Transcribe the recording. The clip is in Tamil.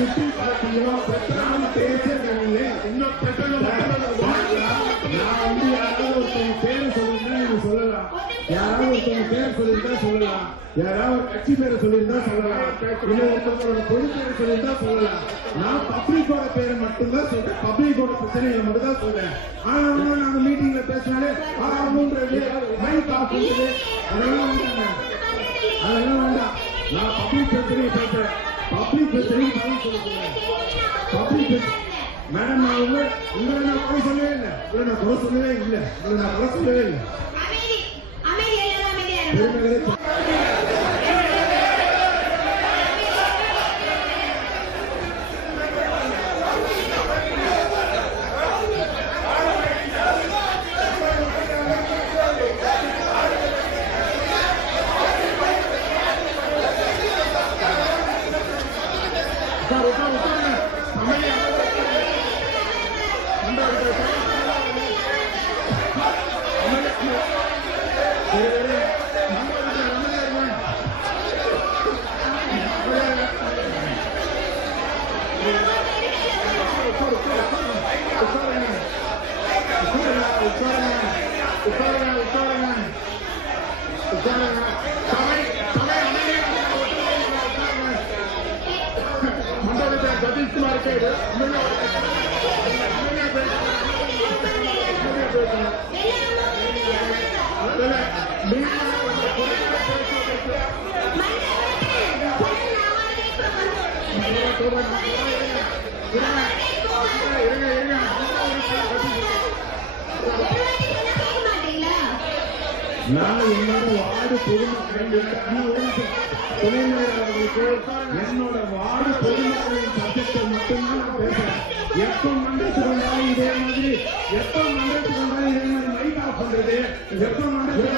சுற்றி பார்த்தீங்கன்னா பிரச்சனை பேசுறீங்களே இன்னும் பிரச்சனை நான் வந்து யாராவது ஒருத்தவங்க பேரை சொல்லியிருந்தா நீங்க சொல்லலாம், யாராவது ஒருத்தவங்க பேர் சொல்லியிருந்தா சொல்லலாம், யாராவது ஒரு கட்சி பேரை சொல்லியிருந்தா சொல்லலாம், இல்லை ஒருத்தவங்களோட பொது பேரை சொல்லியிருந்தா சொல்லலாம். நான் பப்ளிக்கோட பேரை மட்டும்தான் சொல்றேன், பப்ளிக்கோட பிரச்சனைகளை மட்டும் தான் சொல்றேன். ஆனா நாங்க மீட்டிங்ல பேசினாலே ஆகுன்றது மைக் ஆஃப் பண்றது அதெல்லாம் வேண்டாம், அதெல்லாம் வேண்டாம். நான் பப்ளிக் பிரச்சனையை பேசுறேன், பப்ளிக் பிரச்சனையை பதில் சொல்லுறேன். பப்ளிக் மேடம் நான் உங்களை நான் குறை சொல்லவே இல்லை, உங்களை நான் குறை சொல்லவே இல்லை, உங்களை நான் குறை சொல்லவே இல்லை. நான் என்னோட வார்டு பொதுமக்களுக்கு என்னோட வார்டு பொதுமக்களின் சப்ஜெக்டை மட்டும்தான் நான் பேசுறேன். எப்ப மன்றத்துக்கு வந்தாலும் இதே மாதிரி, எப்ப மன்றத்துக்கு வந்தாலும் இதே மாதிரி மைக் ஆஃப் பண்றது, எப்ப மன்றத்துக்கு